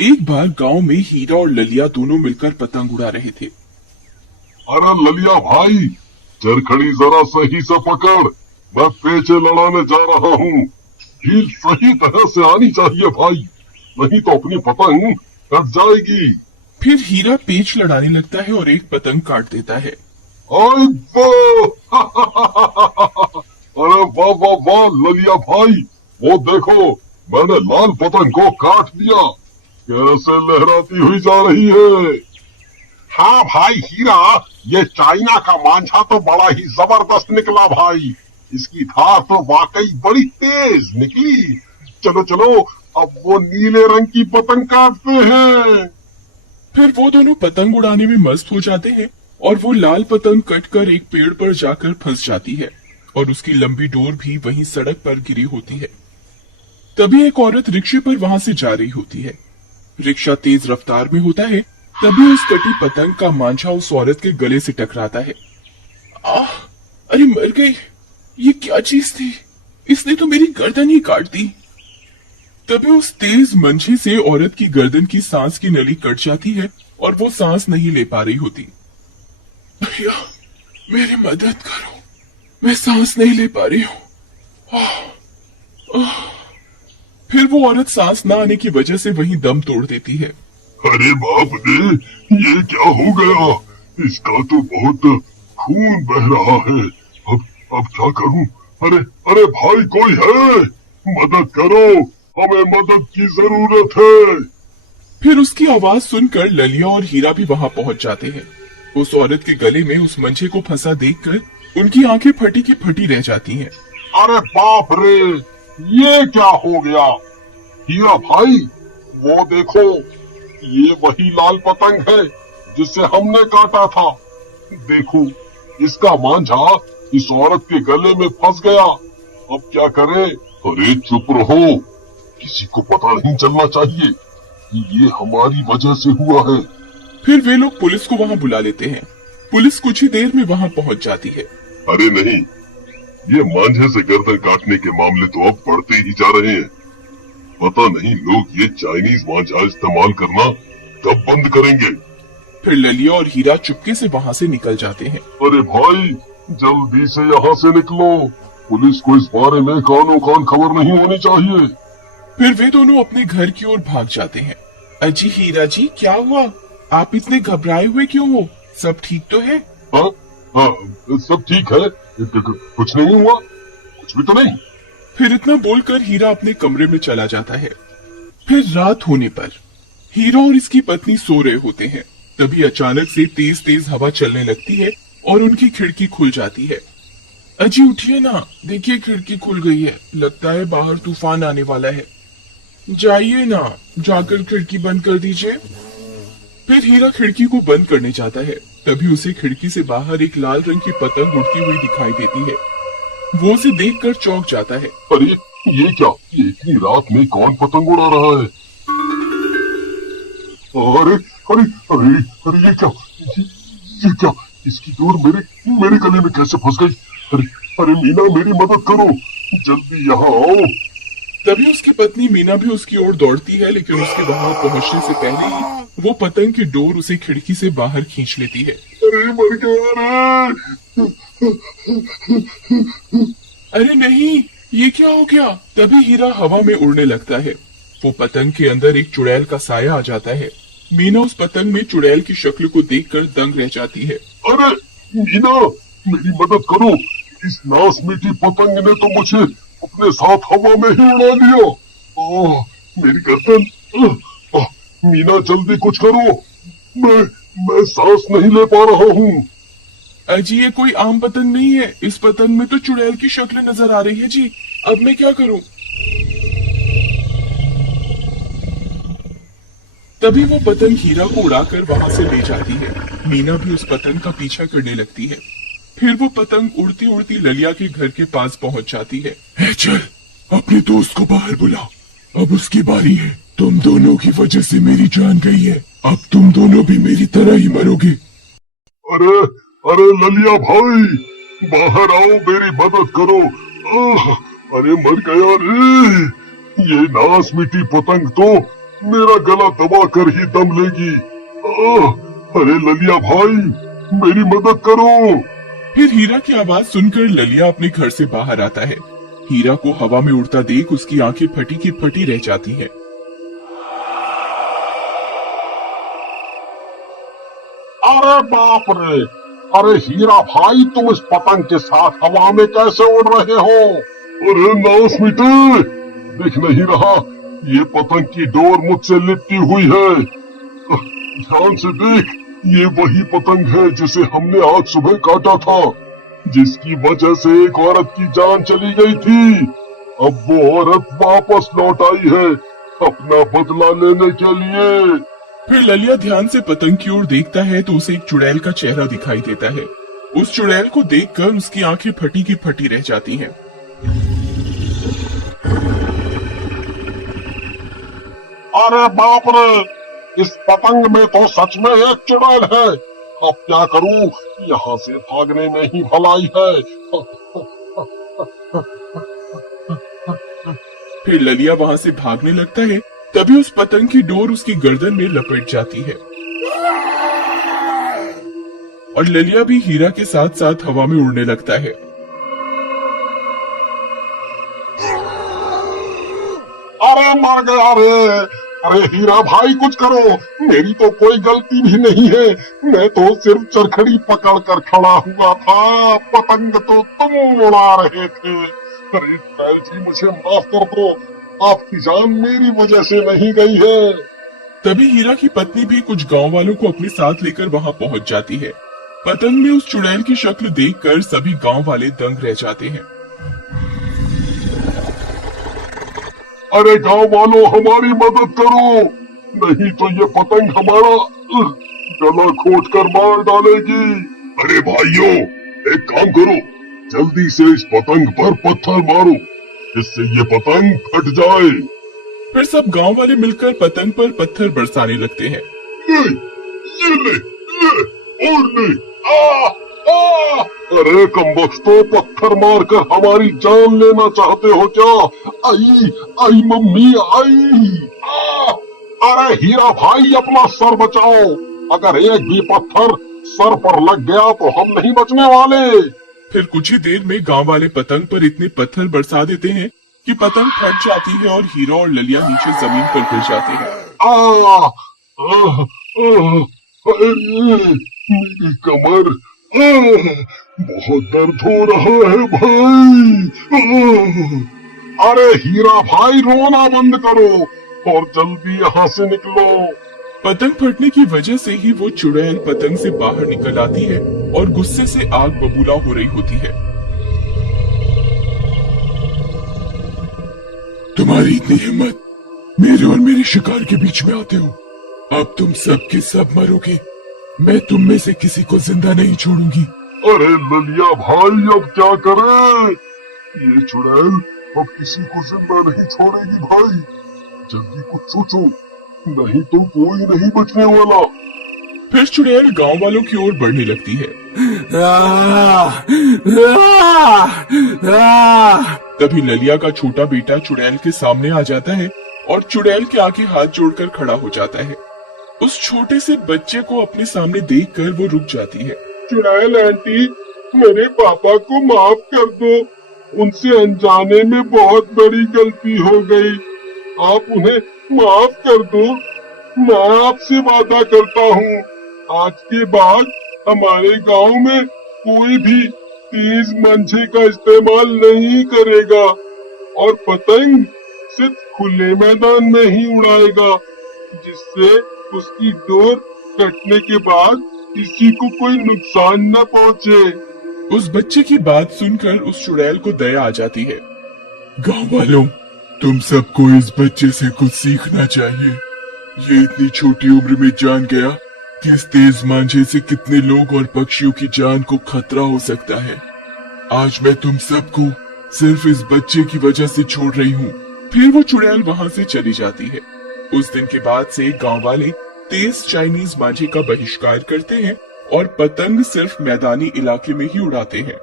एक बार गांव में हीरा और ललिया दोनों मिलकर पतंग उड़ा रहे थे। अरे ललिया भाई, चरखड़ी जरा सही से पकड़, मैं पेचे लड़ाने जा रहा हूँ। ढील सही तरह से आनी चाहिए भाई, नहीं तो अपनी पतंग कट जाएगी। फिर हीरा पेच लड़ाने लगता है और एक पतंग काट देता है। आय वाह! अरे वाह वाह वाह ललिया भाई, वो देखो, मैंने लाल पतंग को काट दिया, कैसे लहराती हुई जा रही है। हाँ भाई हीरा, ये चाइना का मांझा तो बड़ा ही जबरदस्त निकला भाई, इसकी धार तो वाकई बड़ी तेज निकली। चलो चलो, अब वो नीले रंग की पतंग काटते हैं। फिर वो दोनों पतंग उड़ाने में मस्त हो जाते हैं और वो लाल पतंग कटकर एक पेड़ पर जाकर फंस जाती है और उसकी लंबी डोर भी वहीं सड़क पर गिरी होती है। तभी एक औरत रिक्शे पर वहां से जा रही होती है। रिक्शा तेज रफ्तार में होता है, तभी उस कटी पतंग का मांझा उस औरत के गले से टकराता है। आह! अरे मर गई! ये क्या चीज थी? इसने तो मेरी गर्दन ही काट दी। तभी उस तेज मंझे से औरत की गर्दन की सांस की नली कट जाती है और वो सांस नहीं ले पा रही होती। भैया, मेरी मदद करो, मैं सांस नहीं ले पा रही हूँ। फिर वो औरत सांस न आने की वजह से वहीं दम तोड़ देती है। अरे बाप रे, ये क्या हो गया? इसका तो बहुत खून बह रहा है। अब क्या करूं? अरे अरे भाई, कोई है? मदद करो, हमें मदद की जरूरत है। फिर उसकी आवाज सुनकर ललिया और हीरा भी वहां पहुंच जाते हैं। उस औरत के गले में उस मंझे को फंसा देखकर उनकी आंखें फटी की फटी रह जाती हैं। अरे बाप रे, ये क्या हो गया? हीरा भाई, वो देखो, ये वही लाल पतंग है जिसे हमने काटा था। देखो, इसका मांझा इस औरत के गले में फंस गया। अब क्या करें? अरे चुप रहो, किसी को पता नहीं चलना चाहिए कि ये हमारी वजह से हुआ है। फिर वे लोग पुलिस को वहां बुला लेते हैं। पुलिस कुछ ही देर में वहां पहुंच जाती है। अरे नहीं, ये मांझे से गर्दन काटने के मामले तो अब बढ़ते ही जा रहे हैं। पता नहीं लोग ये चाइनीज मांझा इस्तेमाल करना कब बंद करेंगे। फिर ललिया और हीरा चुपके से वहां से निकल जाते हैं। अरे भाई, जल्दी से यहाँ से निकलो, पुलिस को इस बारे में कानो कान खबर नहीं होनी चाहिए। फिर वे दोनों अपने घर की ओर भाग जाते हैं। अजी हीरा जी, क्या हुआ? आप इतने घबराए हुए क्यों हो? सब ठीक तो है? हाँ हाँ, सब ठीक है, कुछ नहीं हुआ, कुछ भी तो नहीं। फिर इतना बोलकर हीरा अपने कमरे में चला जाता है। फिर रात होने पर हीरा और इसकी पत्नी सो रहे होते हैं। तभी अचानक से तेज तेज हवा चलने लगती है और उनकी खिड़की खुल जाती है। अजी उठिए ना, देखिए खिड़की खुल गई है, लगता है बाहर तूफान आने वाला है। जाइए ना, जाकर खिड़की बंद कर दीजिए। फिर हीरा खिड़की को बंद करने जाता है, तभी उसे खिड़की से बाहर एक लाल रंग की पतंग उड़ती हुई दिखाई देती है। वो उसे देखकर चौंक जाता है। अरे ये क्या? ये इतनी रात में कौन पतंग उड़ा रहा है? अरे अरे अरे अरे, ये क्या? इसकी डोर मेरे मेरे गले में कैसे फंस गई? अरे अरे मीना, मेरी मदद करो, जल्दी यहाँ आओ। तभी उसकी पत्नी मीना भी उसकी ओर दौड़ती है, लेकिन उसके वहां पहुंचने से पहले ही वो पतंग की डोर उसे खिड़की से बाहर खींच लेती है। अरे मर गया रे! अरे नहीं, ये क्या हो गया? तभी हीरा हवा में उड़ने लगता है। वो पतंग के अंदर एक चुड़ैल का साया आ जाता है। मीना उस पतंग में चुड़ैल की शक्ल को देखकर दंग रह जाती है। अरे मीना, मेरी मदद करो, इस नास मीठी पतंग ने तो मुझे अपने साथ हवा में ही उड़ा लिया। मेरी गर्दन! मीना जल्दी कुछ करो, मैं सांस नहीं ले पा रहा हूँ। अजी ये कोई आम पतंग नहीं है, इस पतंग में तो चुड़ैल की शक्ल नजर आ रही है जी। अब मैं क्या करूं? तभी वो पतंग हीरा को उड़ाकर वहां से ले जाती है। मीना भी उस पतंग का पीछा करने लगती है। फिर वो पतंग उड़ती उड़ती ललिया के घर के पास पहुंच जाती है। चल, अपने दोस्त को बाहर बुला, अब उसकी बारी है। तुम दोनों की वजह से मेरी जान गई है, अब तुम दोनों भी मेरी तरह ही मरोगे। अरे अरे ललिया भाई, बाहर आओ, मेरी मदद करो। अरे मर गया रे! ये नास मिट्टी पतंग तो मेरा गला दबा कर ही दम लेगी। अरे ललिया भाई, मेरी मदद करो। फिर हीरा की आवाज सुनकर ललिया अपने घर से बाहर आता है। हीरा को हवा में उड़ता देख उसकी आंखें फटी की फटी रह जाती हैं। अरे बाप रे, अरे हीरा भाई, तुम इस पतंग के साथ हवा में कैसे उड़ रहे हो? अरे नास मिटे, दिख नहीं रहा, ये पतंग की डोर मुझसे लिपटी हुई है। ध्यान से देख, ये वही पतंग है जिसे हमने आज सुबह काटा था, जिसकी वजह से एक औरत की जान चली गई थी। अब वो औरत वापस लौट आई है अपना बदला लेने के लिए। फिर ललिया ध्यान से पतंग की ओर देखता है तो उसे एक चुड़ैल का चेहरा दिखाई देता है। उस चुड़ैल को देखकर उसकी आंखें फटी की फटी रह जाती हैं। अरे बाप रे, इस पतंग में तो सच में एक चुड़ैल है। अब क्या करूं, यहाँ से भागने में ही भलाई है। फिर ललिया वहाँ से भागने लगता है। तभी उस पतंग की डोर उसकी गर्दन में लपेट जाती है और ललिया भी हीरा के साथ साथ हवा में उड़ने लगता है। अरे मर गया रे। अरे हीरा भाई, कुछ करो, मेरी तो कोई गलती भी नहीं है। मैं तो सिर्फ चरखड़ी पकड़ कर खड़ा हुआ था, पतंग तो तुम उड़ा रहे थे। अरे चुड़ैल जी, मुझे माफ कर दो, आपकी जान मेरी वजह से नहीं गई है। तभी हीरा की पत्नी भी कुछ गांव वालों को अपने साथ लेकर वहां पहुंच जाती है। पतंग में उस चुड़ैल की शक्ल देखकर सभी गांव वाले दंग रह जाते हैं। अरे गांव वालों, हमारी मदद करो, नहीं तो ये पतंग हमारा गला खोद कर मार डालेगी। अरे भाइयों, एक काम करो, जल्दी से इस पतंग पर पत्थर मारो, इससे ये पतंग फट जाए। फिर सब गांव वाले मिलकर पतंग पर पत्थर बरसाने लगते हैं। ले और ले। अरे कमबख्तो, पत्थर मारकर हमारी जान लेना चाहते हो क्या? आई आई मम्मी आई। अरे हीरा भाई, अपना सर बचाओ, अगर एक भी पत्थर सर पर लग गया तो हम नहीं बचने वाले। फिर कुछ ही देर में गांव वाले पतंग पर इतने पत्थर बरसा देते हैं कि पतंग फट जाती है और हीरा और ललिया नीचे जमीन पर गिर जाते हैं। मेरी कमर, बहुत दर्द हो रहा है भाई। अरे हीरा भाई, रोना बंद करो और जल्दी यहाँ से निकलो। पतंग फटने की वजह से ही वो चुड़ैल पतंग से बाहर निकल आती है और गुस्से से आग बबूला हो रही होती है। तुम्हारी इतनी हिम्मत, मेरे और मेरे शिकार के बीच में आते हो। अब तुम सब के सब मरोगे, मैं तुम में से किसी को जिंदा नहीं छोड़ूंगी। अरे ललिया भाई, अब क्या करें? ये चुड़ैल अब किसी को जिंदा नहीं छोड़ेगी भाई, जल्दी कुछ सोचो, नहीं तो कोई नहीं बचने वाला। फिर चुड़ैल गांव वालों की ओर बढ़ने लगती है। तभी ललिया का छोटा बेटा चुड़ैल के सामने आ जाता है और चुड़ैल के आगे हाथ जोड़कर खड़ा हो जाता है। उस छोटे से बच्चे को अपने सामने देखकर वो रुक जाती है। चुड़ैल आंटी, मेरे पापा को माफ कर दो, उनसे अनजाने में बहुत बड़ी गलती हो गई, आप उन्हें माफ कर दो। मैं आपसे वादा करता हूँ, आज के बाद हमारे गांव में कोई भी तेज मंछे का इस्तेमाल नहीं करेगा और पतंग सिर्फ खुले मैदान में ही उड़ाएगा, जिससे उसकी डोर कटने के बाद किसी को कोई नुकसान न पहुँचे। उस बच्चे की बात सुनकर उस चुड़ैल को दया आ जाती है। गांव वालों, तुम सबको इस बच्चे से कुछ सीखना चाहिए। ये इतनी छोटी उम्र में जान गया कि इस तेज मांझे से कितने लोग और पक्षियों की जान को खतरा हो सकता है। आज मैं तुम सबको सिर्फ इस बच्चे की वजह से छोड़ रही हूँ। फिर वो चुड़ैल वहाँ से चली जाती है। उस दिन के बाद से गांव वाले तेज चाइनीज मांझे का बहिष्कार करते हैं और पतंग सिर्फ मैदानी इलाके में ही उड़ाते हैं।